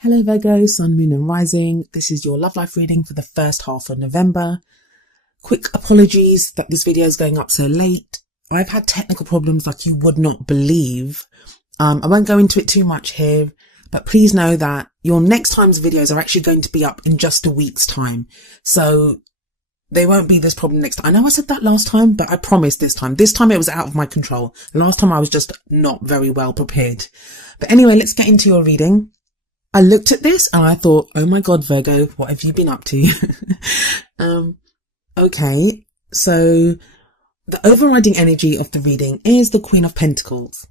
Hello Virgo, Sun, Moon and Rising. This is your love life reading for the first half of November. Quick apologies that this video is going up so late. I've had technical problems like you would not believe. I won't go into it too much here, but please know that your next time's videos are actually going to be up in just a week's time. So there won't be this problem next time. I know I said that last time, but I promise this time. This time it was out of my control. Last time I was just not very well prepared. But anyway, let's get into your reading. I looked at this and I thought, oh my God, Virgo, what have you been up to? Okay, so the overriding energy of the reading is the Queen of Pentacles.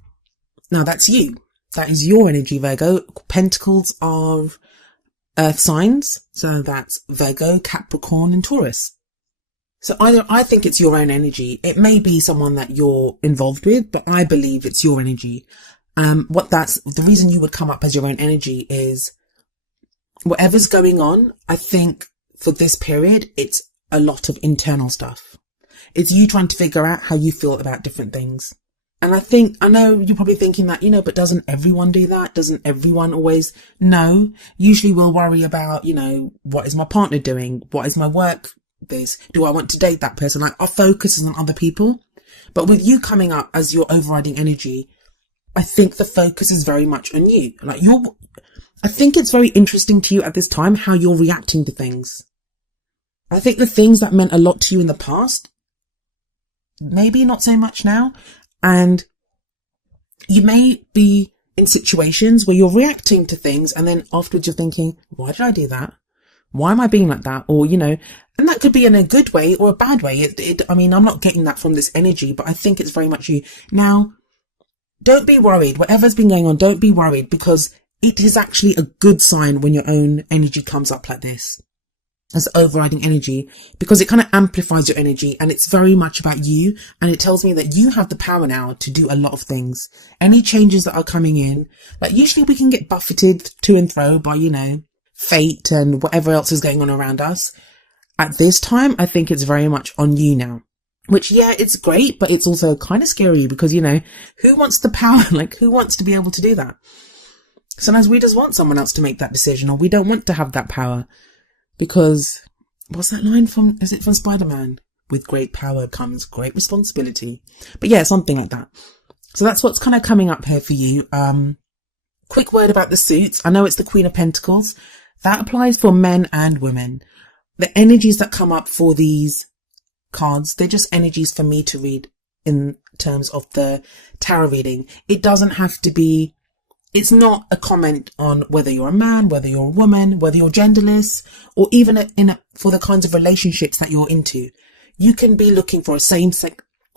Now that's you. That is your energy, Virgo. Pentacles are earth signs. So that's Virgo, Capricorn and Taurus. So I think it's your own energy. It may be someone that you're involved with, but I believe it's your energy. The reason you would come up as your own energy is whatever's going on. I think for this period, it's a lot of internal stuff. It's you trying to figure out how you feel about different things. And I know you're probably thinking that, but doesn't everyone do that? Doesn't everyone always? No, usually we'll worry about, what is my partner doing? What is my work? Do I want to date that person? Like our focus is on other people. But with you coming up as your overriding energy, I think the focus is very much on you. I think it's very interesting to you at this time how you're reacting to things. I think the things that meant a lot to you in the past, maybe not so much now. And you may be in situations where you're reacting to things and then afterwards you're thinking, why did I do that? Why am I being like that? Or, and that could be in a good way or a bad way. I'm not getting that from this energy, but I think it's very much you. Now, don't be worried. Whatever's been going on, don't be worried, because it is actually a good sign when your own energy comes up like this as overriding energy, because it kind of amplifies your energy and it's very much about you. And it tells me that you have the power now to do a lot of things. Any changes that are coming in, like usually we can get buffeted to and fro by, fate and whatever else is going on around us. At this time, I think it's very much on you now. Which, yeah, it's great, but it's also kind of scary because, who wants the power? Like, who wants to be able to do that? Sometimes we just want someone else to make that decision, or we don't want to have that power because, what's that line from? Is it from Spider-Man? With great power comes great responsibility. But yeah, something like that. So that's what's kind of coming up here for you. Quick word about the suits. I know it's the Queen of Pentacles. That applies for men and women. The energies that come up for these cards, they're just energies for me to read in terms of the tarot reading. It doesn't have to be, it's not a comment on whether you're a man, whether you're a woman, whether you're genderless, or even for the kinds of relationships that you're into. You can be looking for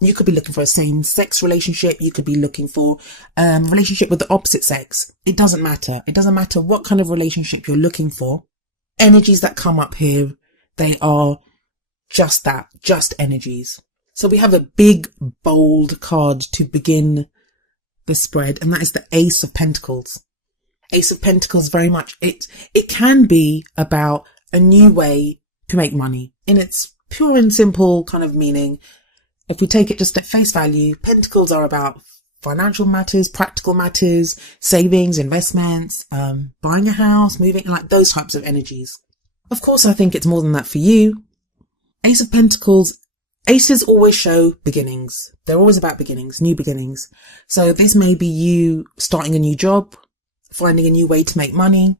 you could be looking for a same-sex relationship. You could be looking for a relationship with the opposite sex. It doesn't matter. It doesn't matter what kind of relationship you're looking for. Energies that come up here, they are just that, just energies. So we have a big, bold card to begin the spread, and that is the Ace of Pentacles. Ace of Pentacles, very much, it can be about a new way to make money in its pure and simple kind of meaning. If we take it just at face value, Pentacles are about financial matters, practical matters, savings, investments, buying a house, moving, like those types of energies. Of course, I think it's more than that for you. Ace of Pentacles, aces always show beginnings. They're always about beginnings, new beginnings. So this may be you starting a new job, finding a new way to make money.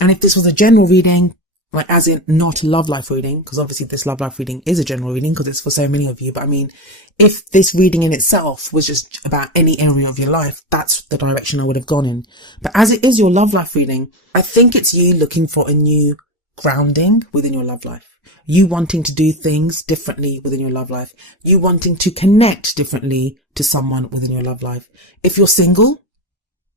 And if this was a general reading, like as in not a love life reading, because obviously this love life reading is a general reading because it's for so many of you. But if this reading in itself was just about any area of your life, that's the direction I would have gone in. But as it is your love life reading, I think it's you looking for a new grounding within your love life. You wanting to do things differently within your love life. You wanting to connect differently to someone within your love life. If you're single,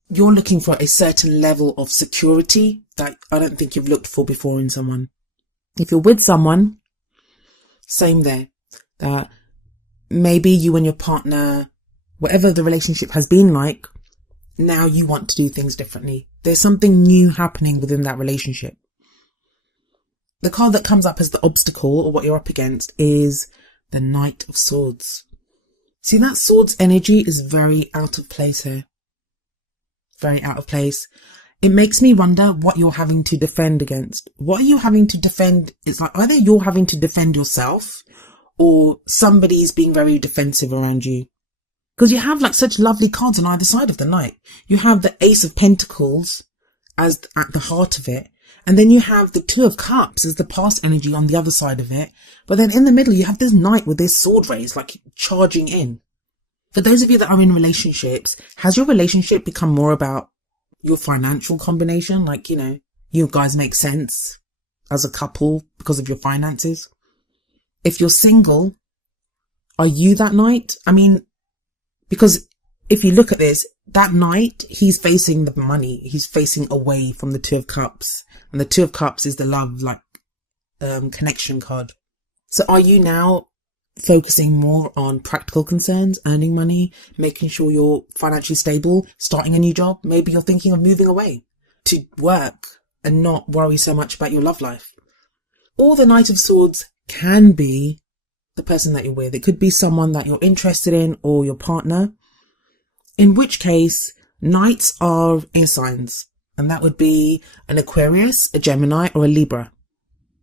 you're looking for a certain level of security that I don't think you've looked for before in someone. If you're with someone, same there. Maybe you and your partner, whatever the relationship has been like, now you want to do things differently. There's something new happening within that relationship. The card that comes up as the obstacle, or what you're up against, is the Knight of Swords. See, that swords energy is very out of place here. Very out of place. it makes me wonder what you're having to defend against. What are you having to defend? It's like either you're having to defend yourself or somebody's being very defensive around you. Because you have like such lovely cards on either side of the Knight. You have the Ace of Pentacles as at the heart of it. And then you have the Two of Cups as the past energy on the other side of it. But then in the middle, you have this Knight with this sword raised, like charging in. For those of you that are in relationships, has your relationship become more about your financial combination? Like, you guys make sense as a couple because of your finances. If you're single, are you that Knight? I mean, because if you look at this, that Knight, he's facing the money. He's facing away from the Two of Cups. And the Two of Cups is the love, connection card. So are you now focusing more on practical concerns, earning money, making sure you're financially stable, starting a new job? Maybe you're thinking of moving away to work and not worry so much about your love life. Or the Knight of Swords can be the person that you're with. It could be someone that you're interested in or your partner. In which case, Knights are air signs. And that would be an Aquarius, a Gemini, or a Libra.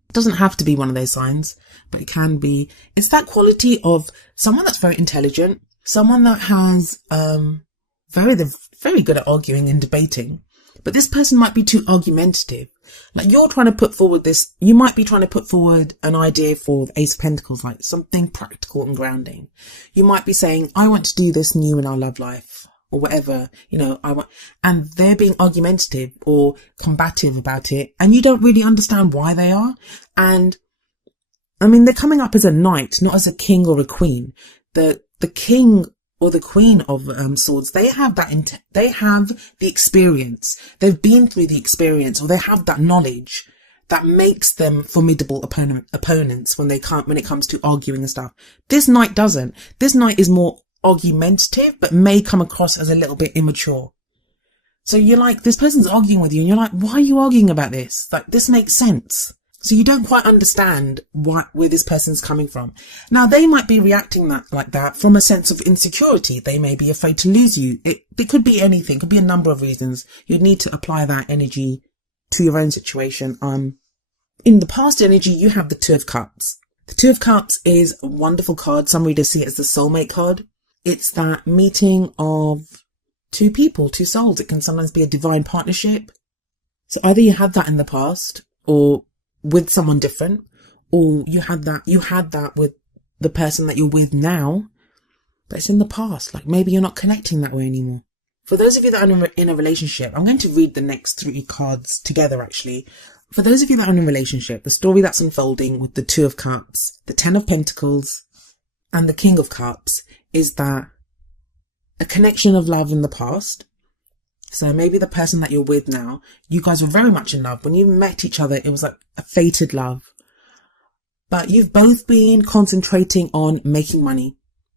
It doesn't have to be one of those signs, but it can be. It's that quality of someone that's very intelligent, someone that has very good at arguing and debating. But this person might be too argumentative. Like you're trying to put forward this, you might be trying to put forward an idea for the Ace of Pentacles, like something practical and grounding. You might be saying, I want to do this new in our love life or whatever, and they're being argumentative or combative about it. And you don't really understand why they are. And I mean, they're coming up as a knight, not as a king or a queen. The king or the queen of swords, they have they have the experience. They've been through the experience, or they have that knowledge that makes them formidable opponents when it comes to arguing and stuff. This knight doesn't. This knight is more argumentative, but may come across as a little bit immature. So you're like, this person's arguing with you and you're like, why are you arguing about this? Like, this makes sense. So you don't quite understand where this person's coming from. Now, they might be reacting like that from a sense of insecurity. They may be afraid to lose you. It could be anything. It could be a number of reasons. You'd need to apply that energy to your own situation. In the past energy, you have the Two of Cups. The Two of Cups is a wonderful card. Some readers see it as the soulmate card. It's that meeting of two people, two souls. It can sometimes be a divine partnership. So either you had that in the past or with someone different, or you had that with the person that you're with now, but it's in the past. Like maybe you're not connecting that way anymore. For those of you that are in a relationship, I'm going to read the next 3 cards together actually. For those of you that are in a relationship, the story that's unfolding with the Two of Cups, the Ten of Pentacles, and the King of Cups is that a connection of love in the past. So maybe the person that you're with now, you guys were very much in love. When you met each other, it was like a fated love. But you've both been concentrating on making money,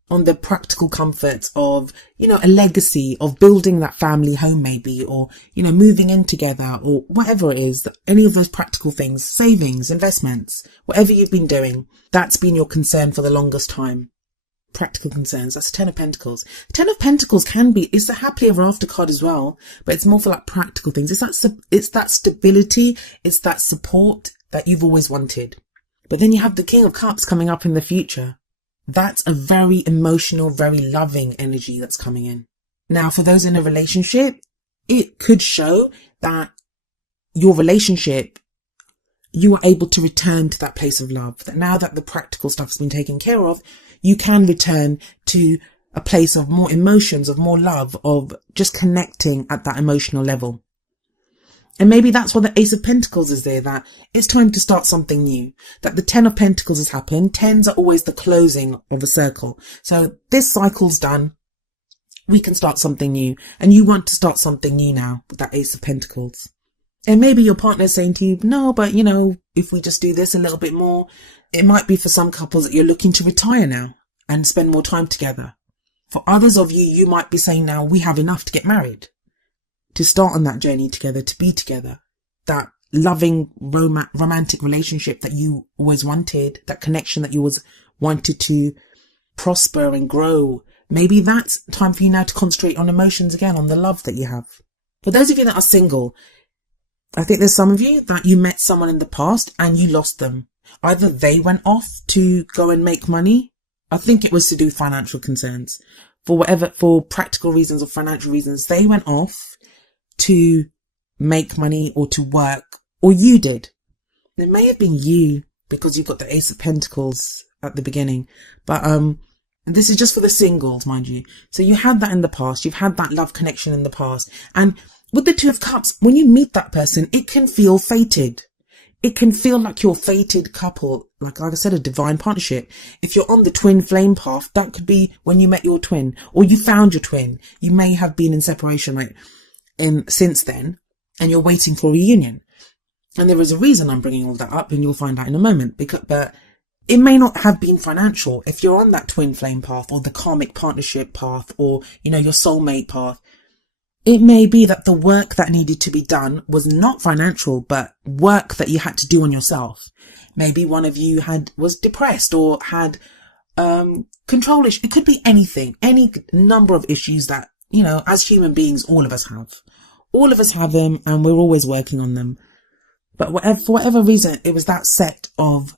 on the practical comforts of, a legacy of building that family home maybe, or, moving in together or whatever it is, any of those practical things, savings, investments, whatever you've been doing, that's been your concern for the longest time. Practical concerns. That's Ten of Pentacles. Ten of Pentacles it's a happily ever after card as well, but it's more for like practical things. It's that stability. It's that support that you've always wanted. But then you have the King of Cups coming up in the future. That's a very emotional, very loving energy that's coming in. Now, for those in a relationship, it could show that your relationship, you are able to return to that place of love. That now that the practical stuff has been taken care of, you can return to a place of more emotions, of more love, of just connecting at that emotional level. And maybe that's why the Ace of Pentacles is there, that it's time to start something new. That the Ten of Pentacles has happened. Tens are always the closing of a circle. So this cycle's done. We can start something new. And you want to start something new now with that Ace of Pentacles. And maybe your partner's saying to you, no, but if we just do this a little bit more, it might be for some couples that you're looking to retire now and spend more time together. For others of you, you might be saying now, we have enough to get married, to start on that journey together, to be together. That loving, romantic relationship that you always wanted, that connection that you always wanted to prosper and grow. Maybe that's time for you now to concentrate on emotions again, on the love that you have. For those of you that are single, I think there's some of you that you met someone in the past and you lost them. Either they went off to go and make money. I think it was to do with financial concerns. For practical reasons or financial reasons, they went off to make money or to work, or you did. It may have been you because you've got the Ace of Pentacles at the beginning. But this is just for the singles, mind you. So you had that in the past. You've had that love connection in the past. And with the Two of Cups, when you meet that person, it can feel fated. It can feel like you're a fated couple, like I said, a divine partnership. If you're on the twin flame path, that could be when you met your twin or you found your twin. You may have been in separation since then, and you're waiting for a reunion. And there is a reason I'm bringing all that up, and you'll find out in a moment. But it may not have been financial. If you're on that twin flame path or the karmic partnership path or, your soulmate path, it may be that the work that needed to be done was not financial, but work that you had to do on yourself. Maybe one of you was depressed or had control issues. It could be anything, any number of issues that, as human beings, all of us have. All of us have them, and we're always working on them. But for whatever reason, it was that set of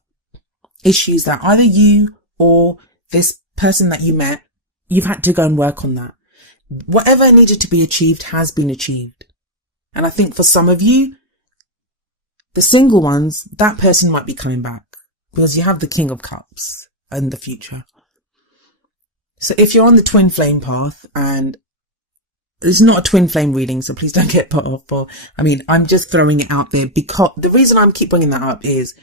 issues that either you or this person that you met, you've had to go and work on that. Whatever needed to be achieved has been achieved. And I think for some of you, the single ones, that person might be coming back because you have the King of Cups in the future. So if you're on the twin flame path, and it's not a twin flame reading, so please don't get put off. I'm just throwing it out there because the reason I keep bringing that up is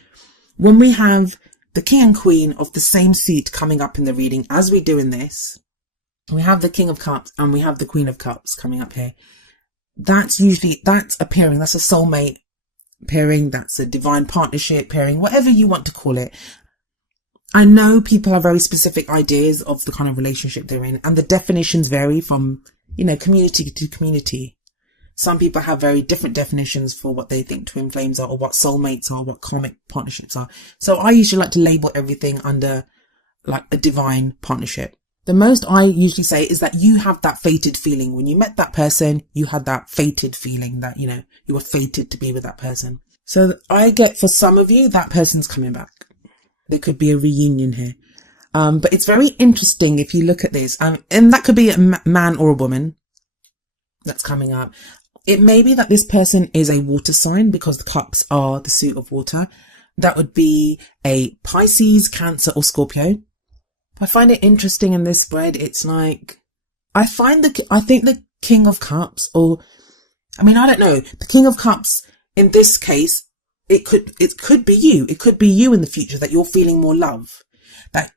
when we have the King and Queen of the same suit coming up in the reading, as we do in this, we have the King of Cups and we have the Queen of Cups coming up here. That's a pairing. That's a soulmate pairing. That's a divine partnership pairing, whatever you want to call it. I know people have very specific ideas of the kind of relationship they're in, and the definitions vary from, community to community. Some people have very different definitions for what they think twin flames are, or what soulmates are, what karmic partnerships are. So I usually like to label everything under like a divine partnership. The most I usually say is that you have that fated feeling. When you met that person, you had that fated feeling that, you were fated to be with that person. So I get, for some of you, that person's coming back. There could be a reunion here. But it's very interesting if you look at this. And that could be a man or a woman that's coming up. It may be that this person is a water sign because the cups are the suit of water. That would be a Pisces, Cancer, or Scorpio. I find it interesting in this spread. It's like, I think the King of Cups, I don't know. The King of Cups, in this case, it could be you. It could be you in the future that you're feeling more love. That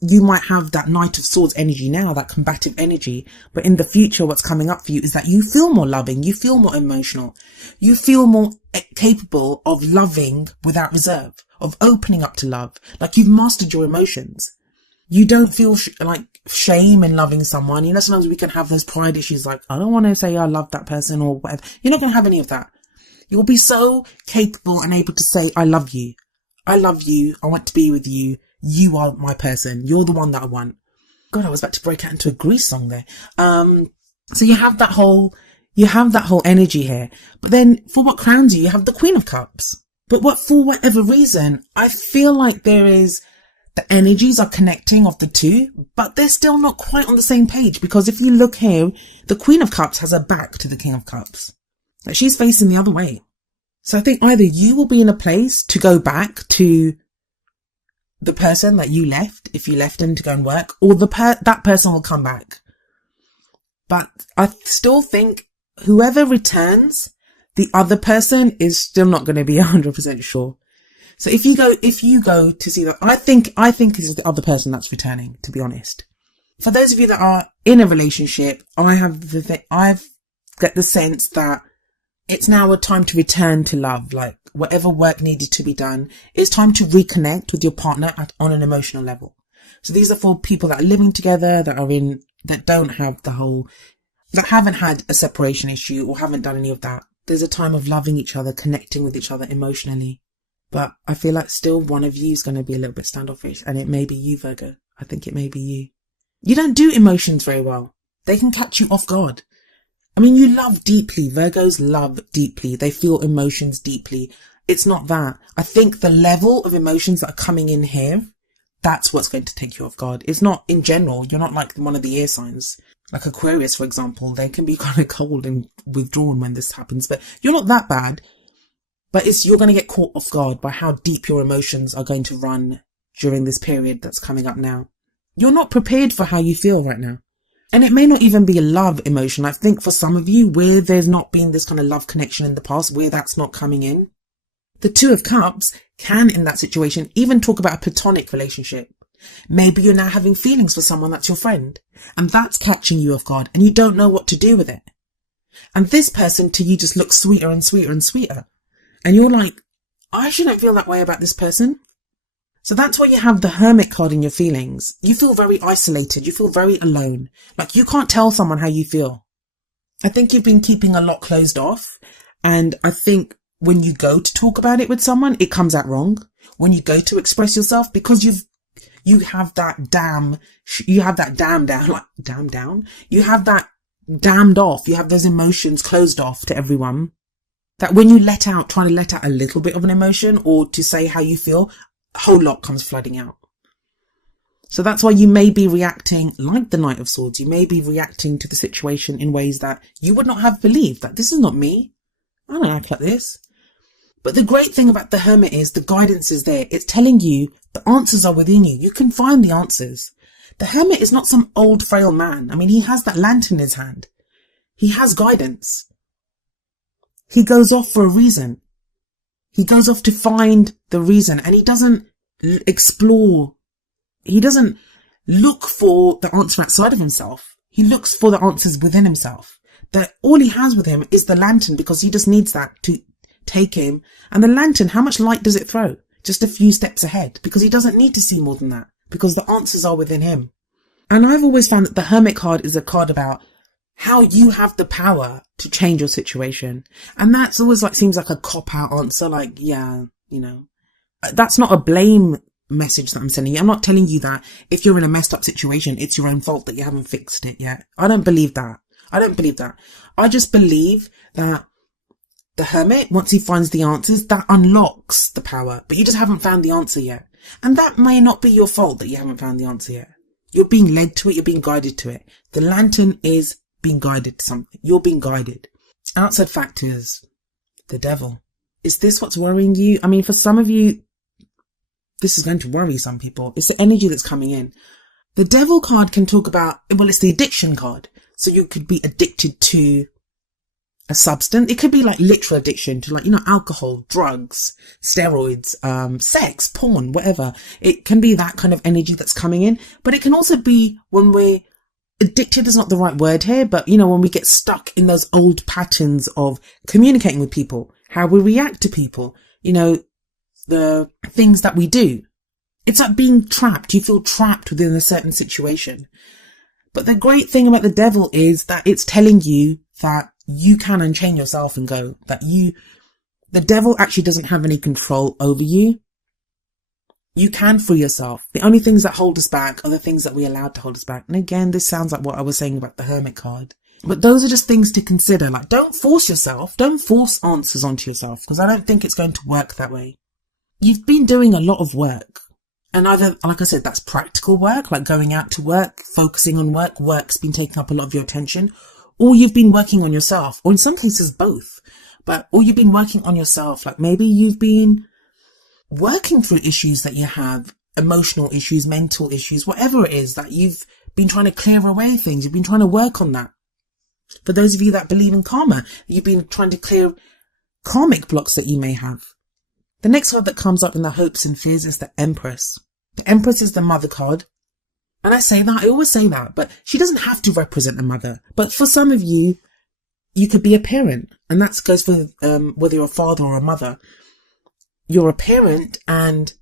you might have that Knight of Swords energy now, that combative energy. But in the future, what's coming up for you is that you feel more loving. You feel more emotional. You feel more capable of loving without reserve, of opening up to love. Like you've mastered your emotions. You don't feel shame in loving someone. Sometimes we can have those pride issues like, I don't want to say I love that person or whatever. You're not going to have any of that. You'll be so capable and able to say, I love you. I love you. I want to be with you. You are my person. You're the one that I want. God, I was about to break out into a Grease song there. So you have that whole energy here. But then for what crowns you, you have the Queen of Cups. But for whatever reason, I feel like the energies are connecting of the two, but they're still not quite on the same page, because if you look here, the Queen of Cups has her back to the King of Cups. Like she's facing the other way. So I think either you will be in a place to go back to the person that you left, if you left him to go and work, or that person will come back. But I still think whoever returns, the other person is still not going to be 100% sure. So if you go to see that, I think it's the other person that's returning, to be honest. For those of you that are in a relationship, I've got the sense that it's now a time to return to love. Like whatever work needed to be done, it's time to reconnect with your partner on an emotional level. So these are for people that are living together, that haven't had a separation issue or haven't done any of that. There's a time of loving each other, connecting with each other emotionally. But I feel like still one of you is going to be a little bit standoffish, and it may be you, Virgo. I think it may be you. You don't do emotions very well. They can catch you off guard. I mean, you love deeply. Virgos love deeply. They feel emotions deeply. It's not that. I think the level of emotions that are coming in here, that's what's going to take you off guard. It's not in general. You're not like one of the air signs. Like Aquarius, for example, they can be kind of cold and withdrawn when this happens, but you're not that bad. But you're going to get caught off guard by how deep your emotions are going to run during this period that's coming up now. You're not prepared for how you feel right now. And it may not even be a love emotion. I think for some of you, where there's not been this kind of love connection in the past, where that's not coming in, the Two of Cups can, in that situation, even talk about a platonic relationship. Maybe you're now having feelings for someone that's your friend, and that's catching you off guard, and you don't know what to do with it. And this person to you just looks sweeter and sweeter and sweeter. And you're like, I shouldn't feel that way about this person. So that's why you have the Hermit card in your feelings. You feel very isolated. You feel very alone. Like you can't tell someone how you feel. I think you've been keeping a lot closed off. And I think when you go to talk about it with someone, it comes out wrong. When you go to express yourself, because you have that damned off. You have those emotions closed off to everyone. That when you try to let out a little bit of an emotion or to say how you feel, a whole lot comes flooding out. So that's why you may be reacting like the Knight of Swords. You may be reacting to the situation in ways that you would not have believed. That this is not me. I don't act like this. But the great thing about the Hermit is the guidance is there. It's telling you the answers are within you. You can find the answers. The Hermit is not some old frail man. I mean, he has that lantern in his hand. He has guidance. He goes off for a reason. He goes off to find the reason, and he doesn't explore. He doesn't look for the answer outside of himself. He looks for the answers within himself. That all he has with him is the lantern, because he just needs that to take him. And the lantern, how much light does it throw? Just a few steps ahead, because he doesn't need to see more than that, because the answers are within him. And I've always found that the Hermit card is a card about how you have the power to change your situation. And that's always seems like a cop-out answer, that's not a blame message that I'm sending you. I'm not telling you that if you're in a messed up situation, it's your own fault that you haven't fixed it yet. I don't believe that. I just believe that the Hermit, once he finds the answers, that unlocks the power, but you just haven't found the answer yet. And that may not be your fault that you haven't found the answer yet. You're being led to it. You're being guided to it. The lantern is being guided to something. You're being guided. Outside factors. The devil. Is this what's worrying you? I mean, for some of you, this is going to worry some people. It's the energy that's coming in. The devil card can talk about, it's the addiction card. So you could be addicted to a substance. It could be literal addiction to alcohol, drugs, steroids, sex, porn, whatever. It can be that kind of energy that's coming in. But it can also be when we're addicted is not the right word here, but when we get stuck in those old patterns of communicating with people, how we react to people, the things that we do. It's like being trapped. You feel trapped within a certain situation. But the great thing about the devil is that it's telling you that you can unchain yourself and go, the devil actually doesn't have any control over you. You can free yourself. The only things that hold us back are the things that we allowed to hold us back. And again, this sounds like what I was saying about the Hermit card. But those are just things to consider. Don't force yourself. Don't force answers onto yourself, because I don't think it's going to work that way. You've been doing a lot of work. And either, like I said, that's practical work, like going out to work, focusing on work. Work's been taking up a lot of your attention. Or you've been working on yourself. Or in some cases, both. Or you've been working on yourself. Maybe you've been working through issues that you have, emotional issues, mental issues, whatever it is, that you've been trying to clear away things. You've been trying to work on that. For those of you that believe in karma, you've been trying to clear karmic blocks that you may have. The next card that comes up in the hopes and fears is the Empress. The Empress is the mother card. And I always say that, but she doesn't have to represent a mother. But for some of you, you could be a parent. And that goes for whether you're a father or a mother. You're a parent, and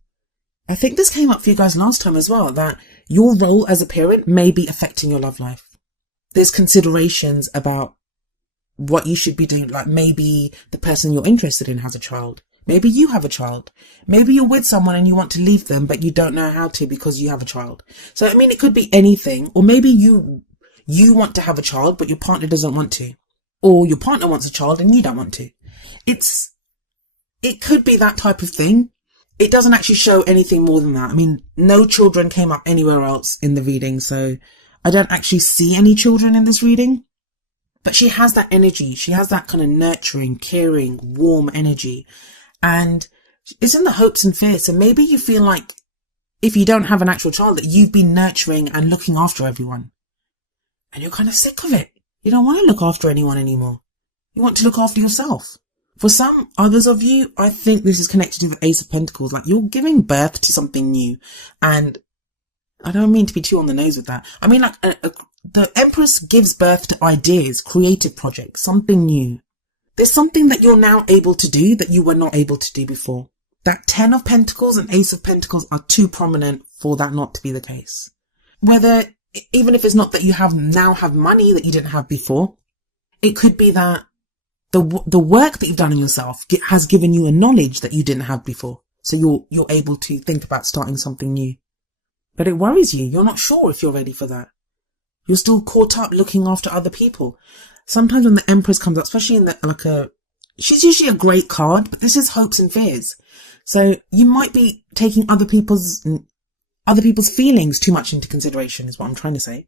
I think this came up for you guys last time as well, that your role as a parent may be affecting your love life. There's considerations about what you should be doing. Maybe the person you're interested in has a child. Maybe you have a child. Maybe you're with someone and you want to leave them, but you don't know how to because you have a child. So, it could be anything. Or maybe you want to have a child, but your partner doesn't want to. or your partner wants a child and you don't want to. It could be that type of thing. It doesn't actually show anything more than that. I mean, no children came up anywhere else in the reading, so I don't actually see any children in this reading. But she has that energy. She has that kind of nurturing, caring, warm energy. And it's in the hopes and fears. So maybe you feel like if you don't have an actual child, that you've been nurturing and looking after everyone. And you're kind of sick of it. You don't want to look after anyone anymore. You want to look after yourself. For some others of you, I think this is connected to the Ace of Pentacles. Like, you're giving birth to something new. And I don't mean to be too on the nose with that. I mean, like, the Empress gives birth to ideas, creative projects, something new. There's something that you're now able to do that you were not able to do before. That 10 of Pentacles and Ace of Pentacles are too prominent for that not to be the case. Even if it's not that you now have money that you didn't have before, it could be that the work that you've done on yourself has given you a knowledge that you didn't have before. So you're able to think about starting something new. But it worries you. You're not sure if you're ready for that. You're still caught up looking after other people. Sometimes when the Empress comes up, especially in she's usually a great card, but this is hopes and fears. So you might be taking other people's feelings too much into consideration, is what I'm trying to say.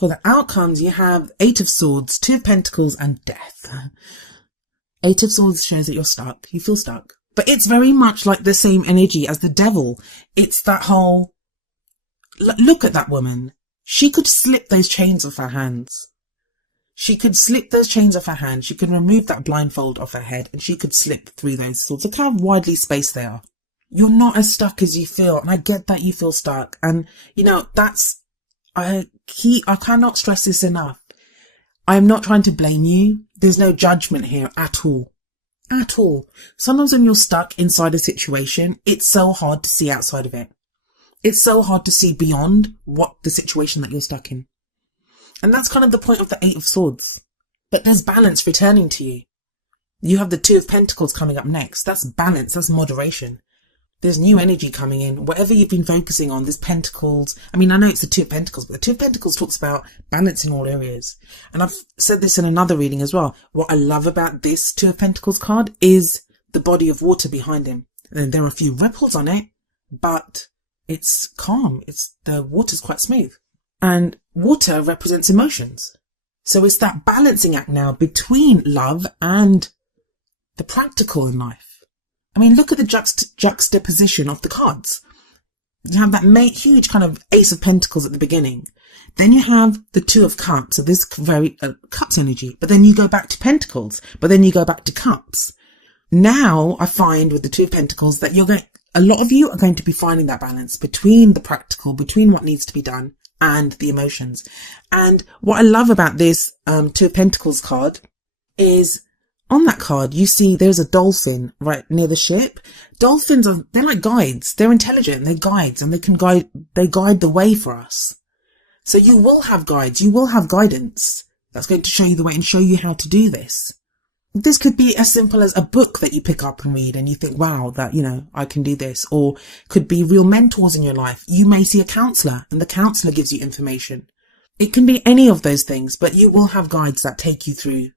For the outcomes, you have 8 of Swords, 2 of Pentacles, and Death. 8 of Swords shows that you're stuck. You feel stuck. But it's very much like the same energy as the Devil. It's that whole, look at that woman. She could slip those chains off her hands. She could slip those chains off her hands. She could remove that blindfold off her head, and she could slip through those swords. Look how widely spaced they are. You're not as stuck as you feel, and I get that you feel stuck. And, I cannot stress this enough. I'm not trying to blame you. There's no judgment here at all. At all. Sometimes when you're stuck inside a situation, it's so hard to see outside of it. It's so hard to see beyond what the situation that you're stuck in. And that's kind of the point of the 8 of Swords. But there's balance returning to you. You have the 2 of Pentacles coming up next. That's balance. That's moderation. There's new energy coming in. Whatever you've been focusing on, there's Pentacles. I mean, I know it's the 2 of Pentacles, but the 2 of Pentacles talks about balance in all areas. And I've said this in another reading as well. What I love about this 2 of Pentacles card is the body of water behind him. And there are a few ripples on it, but it's calm. The water's quite smooth. And water represents emotions. So it's that balancing act now between love and the practical in life. I mean, look at the juxtaposition of the cards. You have that huge kind of Ace of Pentacles at the beginning. Then you have the 2 of Cups, so this very Cups energy. But then you go back to Pentacles. But then you go back to Cups. Now I find with the 2 of Pentacles that a lot of you are going to be finding that balance between the practical, between what needs to be done, and the emotions. And what I love about this 2 of Pentacles card is, on that card, you see there's a dolphin right near the ship. Dolphins they're like guides. They're intelligent. They're guides, and they guide the way for us. So you will have guides. You will have guidance that's going to show you the way and show you how to do this. This could be as simple as a book that you pick up and read and you think, wow, that, I can do this. Or could be real mentors in your life. You may see a counselor and the counselor gives you information. It can be any of those things, but you will have guides that take you through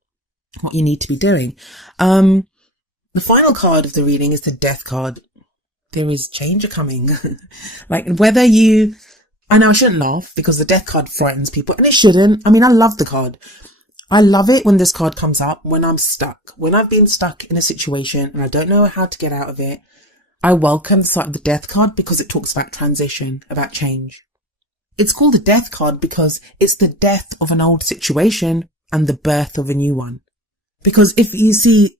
what you need to be doing. The final card of the reading is the Death card. There is change coming. Like, I know I shouldn't laugh because the Death card frightens people, and it shouldn't. I mean, I love the card. I love it when this card comes up, when I'm stuck, when I've been stuck in a situation and I don't know how to get out of it. I welcome the sight of the Death card because it talks about transition, about change. It's called the Death card because it's the death of an old situation and the birth of a new one. Because if you see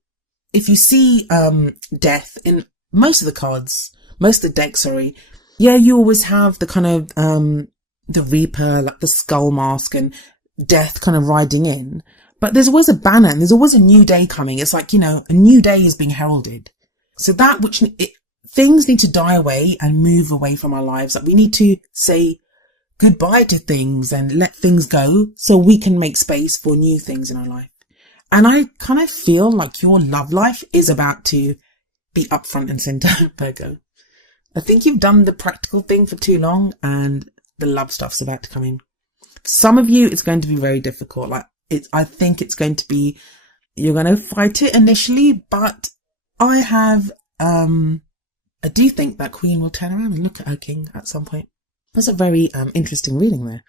death in most of the cards, most of the decks, you always have the kind of the Reaper, like the skull mask, and death kind of riding in. But there's always a banner and there's always a new day coming. It's like, a new day is being heralded. So things need to die away and move away from our lives. Like, we need to say goodbye to things and let things go so we can make space for new things in our life. And I kind of feel like your love life is about to be up front and center, Virgo. I think you've done the practical thing for too long and the love stuff's about to come in. Some of you, it's going to be very difficult. Like, I think it's going to be, you're going to fight it initially, but I do think that Queen will turn around and look at her king at some point. That's a very interesting reading there.